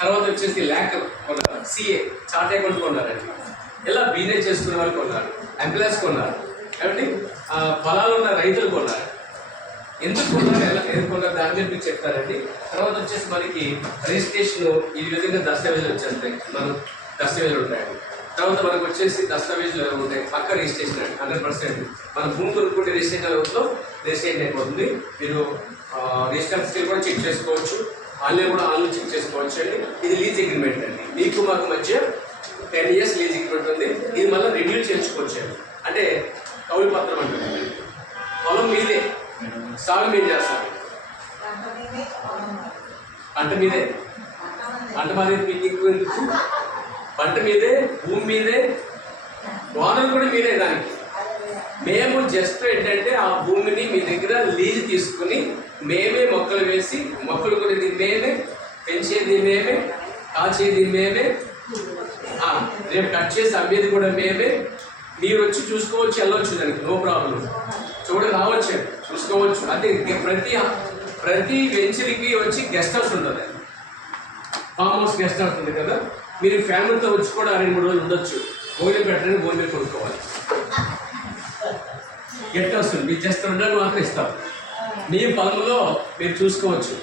తర్వాత వచ్చేసి ల్యాక్ కొన్నారు, సిఏ చార్ట్ అకౌంట్ కొన్నారండి. ఇలా బిజినెస్ చేసుకునే వాళ్ళు కొన్నారు, ఎంప్లాయీస్ కొన్నారు, కాబట్టి పొలాలు ఉన్న రైతులు కొన్నారు. ఎందుకు కొన్నారు, ఎలా కొన్నారు దాని మీద మీకు చెప్తారండి. తర్వాత వచ్చేసి మనకి రిజిస్ట్రేషన్ ఈ విధంగా దస్తావేజులు వచ్చేస్తాయి, మనం దస్తావేజులు ఉంటాయండి. తర్వాత మనకు వచ్చేసి దస్తావేజులు ఉంటాయి, పక్క రిజిస్ట్రేషన్ అండి 100%. మన భూమి కొనుక్కుంటే రిజిస్ట్రేషన్ అవుతుందో రిజిస్ట్రేషన్ అయిపోతుంది. మీరు రిజిస్టర్ స్టేట్ కూడా చెక్ చేసుకోవచ్చు, ఆన్లైన్ కూడా ఆన్లైన్ చెక్ చేసుకోవచ్చు అండి. ఇది లీజ్ అగ్రిమెంట్ అండి, మీకు మాకు మధ్య 10 years లీజ్ అగ్రిమెంట్ ఉంది. ఇది మళ్ళీ రిన్యూ చేయించుకోవచ్చు అండి. అంటే కౌలు పత్రం అంటుంది, పొలం మీదే, సాగు మీరు చేస్తారు, పంట మీదే, పంట మాది మీకు ఎందుకు, పంట మీదే, భూమి మీదే, ఓనర్ కూడా మీదే. దానికి మేము జస్ట్ ఏంటంటే ఆ భూమిని మీ దగ్గర లీజ్ తీసుకుని మేమే మొక్కలు వేసి, మొక్కలు కూడా మేమే పెంచేది, మేమే కాల్చేది, మేమే రేపు కట్ చేసి అమ్మేది కూడా మేమే. మీరు వచ్చి చూసుకోవచ్చు, వెళ్ళవచ్చు, దానికి నో ప్రాబ్లం. రావచ్చు, చూసుకోవచ్చు. అంటే ప్రతి వెంచర్కి వచ్చి గెస్ట్ హౌస్ ఉంటుంది, ఫామ్ హౌస్ గెస్ట్ హౌస్ ఉంది కదా. మీరు ఫ్యామిలీతో వచ్చి కూడా 2-3 రోజులు ఉండొచ్చు. భోజనం పెట్టడానికి భోజనం కొనుక్కోవాలి, గెస్ట్ హౌస్ ఉంది, మీరు జస్ట్ ఉండడానికి మాత్రం ఇస్తాం. మీ పొలంలో మీరు చూసుకోవచ్చు.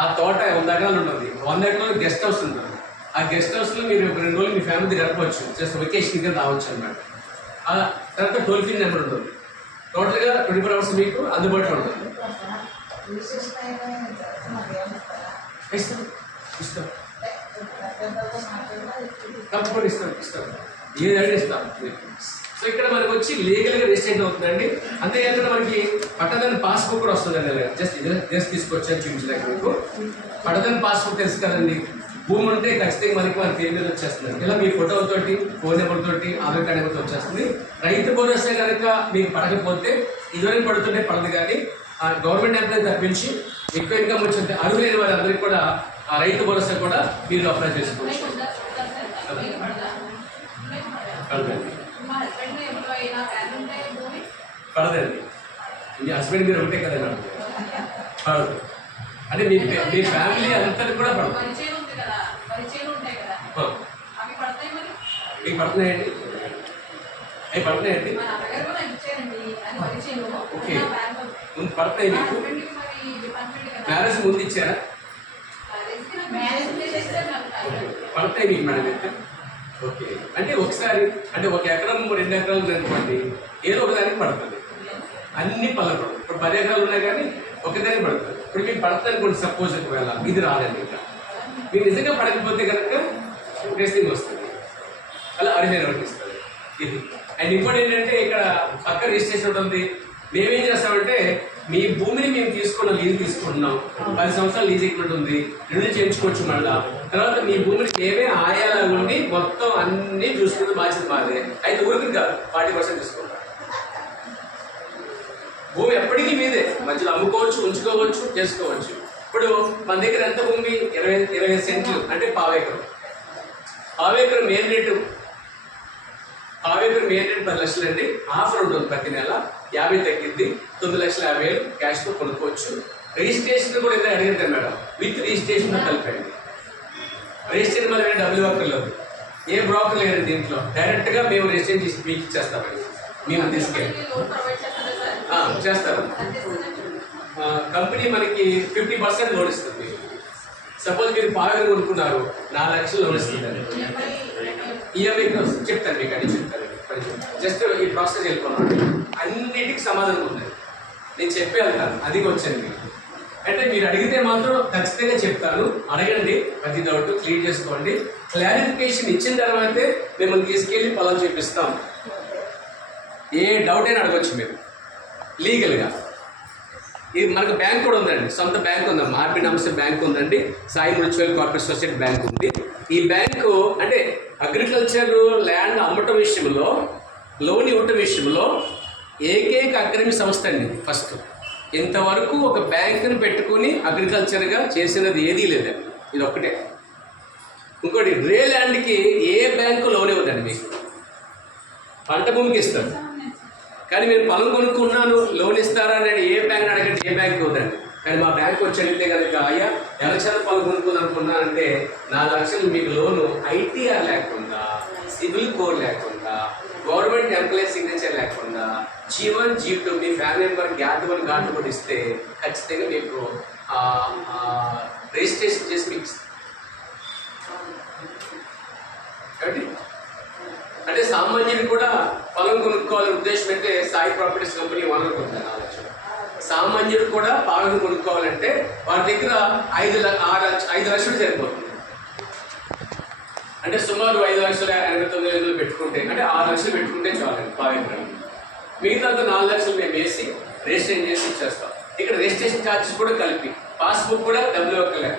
ఆ తోట 100 ఎకరాలు ఉంటుంది, 100 ఎకరాలు గెస్ట్ హౌస్ ఉంటుంది. ఆ గెస్ట్ హౌస్లో మీరు 2 రోజులు మీ ఫ్యామిలీ గడపవచ్చు, జస్ట్ వెకేషన్ కింద రావచ్చు అనమాట. తర్వాత టోల్ ఫ్రీ నెంబర్ ఉంటుంది, టోటల్గా 24 hours మీకు అందుబాటులో ఉంటుంది. ఇస్తాం తప్పకుండా ఇస్తాం ఏదైనా ఇస్తాం. సో ఇక్కడ మనకు వచ్చి లీగల్గా రిజిస్ట్రేషన్ అవుతుందండి. అంతేకాకుండా మనకి పట్టదాని పాస్బుక్ కూడా వస్తుందండి. జస్ట్ తీసుకొచ్చాను చూపించడానికి మీకు. పట్టదాని పాస్బుక్ తెలుసు కదండి, భూమి ఉంటే ఖచ్చితంగా మనకి మన పేరు మీద వచ్చేస్తుంది. ఇలా మీ ఫోటోతోటి, ఫోన్ నెంబర్ తోటి, ఆధార్ కార్డు నెంబర్తో వచ్చేస్తుంది. రైతు భరోసా కనుక మీకు పడకపోతే ఇదివరకు పడుతుంటే పడదు, కానీ గవర్నమెంట్ ఎంప్లాయీ తప్పించి ఎక్కువ ఇన్కమ్ వచ్చింది అడుగులేని వారందరికీ కూడా ఆ రైతు భరోసా కూడా మీరు అప్లై చేసుకోవచ్చు. పడదండి, మీ హస్బెండ్ మీరు ఒకటే కదండి, పడదు. అంటే మీ ఫ్యామిలీ అంతా కూడా పడదు. మీకు పడుతున్నాయండి, అవి పడుతున్నాయండి, ఓకే పడతాయి. మీకు మ్యారేజ్ ముందు ఇచ్చారా? పడతాయి మీకు మేడం అయితే. ఓకే, అంటే ఒకసారి అంటే 1 ఎకరం 2 ఎకరాలు అనుకోండి, ఏదో ఒకదానికి పడుతుంది. అన్ని పనులు పడదు. ఇప్పుడు 10 ఎకరాలు ఉన్నాయి కానీ ఒకదానికి పడుతుంది. ఇప్పుడు మీకు పడుతుంది అనుకోండి, సపోజ్ ఒకవేళ ఇది రాదండి, ఇంకా మీకు నిజంగా పడకపోతే కనుక టెస్టింగ్ వస్తుంది, అలా అడిగిన వరకు ఇస్తుంది ఇది. అండ్ ఇంకోటి ఏంటంటే ఇక్కడ పక్క రిజిస్ట్రేషన్ ఉంటుంది. మేమేం చేస్తామంటే మీ భూమిని మేము లీజ్ తీసుకుంటున్నాం, 10 సంవత్సరాలు లీజ్ అగ్రిమెంట్ ఉంది, రెన్యూ చేయించుకోవచ్చు. మళ్ళీ తర్వాత మీ భూమిని మేమే ఆయాలా ఉండి మొత్తం అన్నీ చూసుకునే బాధ్యత మాదే. అయితే ఊరికి కాదు, 40% తీసుకుంటాం. భూమి ఎప్పటికీ మీదే, మధ్యలో అమ్ముకోవచ్చు, ఉంచుకోవచ్చు, చేసుకోవచ్చు. ఇప్పుడు మన దగ్గర ఎంత భూమి 20 సెంట్లు అంటే పావేకరం. పావేకరం మెయిన్ రేటు 10 లక్షలు అండి. ఆఫర్ ఉంటుంది ప్రతి నెల, 50 తగ్గింది, 9,50,000 క్యాష్తో కొనుక్కోవచ్చు. రిజిస్ట్రేషన్ కూడా ఏదైనా అడిగితే మేడం విత్ రిజిస్ట్రేషన్ కలిపండి. రిజిస్ట్రేషన్ మళ్ళీ డబ్బులు వర్కర్లేదు, ఏ బ్రోకర్ లేదండి దీంట్లో. డైరెక్ట్గా మేము రిజిస్ట్రేషన్ చేసి మీకు ఇచ్చేస్తామండి, మేము తీసుకెళ్ళి చేస్తారు. కంపెనీ మనకి 50% లోన్ ఇస్తుంది. సపోజ్ మీరు పావులు కొనుక్కున్నారు, 4 లక్షలు లోన్ ఇస్తుందండి. ఈఎంఐ చెప్తాను మీకు, అన్ని చెప్తాను. జస్ట్ ఈ ప్రాసెస్ వెళ్ళిపోవాలి, అన్నిటికీ సమాధానం ఉంది. నేను చెప్పి వెళ్తాను, అది వచ్చాను మీకు. అంటే మీరు అడిగితే మాత్రం ఖచ్చితంగా చెప్తాను. అడగండి, ప్రతి డౌట్ క్లియర్ చేసుకోండి. క్లారిఫికేషన్ ఇచ్చిన తర్వాతే మిమ్మల్ని తీసుకెళ్ళి పొలం చూపిస్తాం. ఏ డౌట్ అయినా అడగచ్చు మీరు లీగల్గా. ఇది మనకు బ్యాంక్ కూడా ఉందండి, సొంత బ్యాంక్ ఉంది, ఆర్బీ నమస్తే బ్యాంక్ ఉందండి, Sai mutual cooperative society bank ఉంది. ఈ బ్యాంకు అంటే అగ్రికల్చర్ ల్యాండ్ అమ్మటం విషయంలో, లోన్ ఇవ్వటం విషయంలో ఏకైక అగ్రమి సంస్థ అండి. ఫస్ట్ ఇంతవరకు ఒక బ్యాంకుని పెట్టుకుని అగ్రికల్చర్గా చేసినది ఏదీ లేదండి, ఇది ఒక్కటే. ఇంకోటి రే ల్యాండ్కి ఏ బ్యాంకు లోన్ ఇవ్వదండి మీకు, పంట భూమికి ఇస్తారు. కానీ మీరు పొలం కొనుక్కున్నాను లోన్ ఇస్తారా అని ఏ బ్యాంక్ అడగండి, ఏ బ్యాంక్ ఇవ్వదండి. కానీ మా బ్యాంక్ వచ్చి అడిగితే కనుక అయ్యా ఎలక్షన్ పొలం కొనుక్కుందనుకున్నానంటే 4 లక్షలు మీకు లోను ఐటీఆర్ లేకుండా, సివిల్ కోడ్ లేకుండా, గవర్నమెంట్ ఎంప్లాయీ సిగ్నేచర్ లేకుండా, G1 G2 మీ ఫ్యామిలీ మెంబర్ గ్యాట్ కూడా ఇస్తే ఖచ్చితంగా మీకు రిజిస్ట్రేషన్ చేసి మీకు ఇస్తాం. కాబట్టి అంటే సామాన్యుడు కూడా పొలం కొనుక్కోవాలనే ఉద్దేశం అయితే సాయి ప్రాపర్టీస్ కంపెనీ ఓనర్ కొంటారు 4 లక్షలు. సామాన్యుడు కూడా పాలను కొనుక్కోవాలంటే వారి దగ్గర 5 లక్షలు సరిపోతుంది. అంటే సుమారు 5,89,000 పెట్టుకుంటే అంటే 6 లక్షలు పెట్టుకుంటే చాలండి పావించడం. మిగతా 4 లక్షలు మేము వేసి రిజిస్ట్రేషన్ చేసి ఇచ్చేస్తాం. ఇక్కడ రిజిస్ట్రేషన్ ఛార్జెస్ కూడా కలిపి, పాస్బుక్ కూడా డబ్బులు ఇవ్వక్కర్లేదు.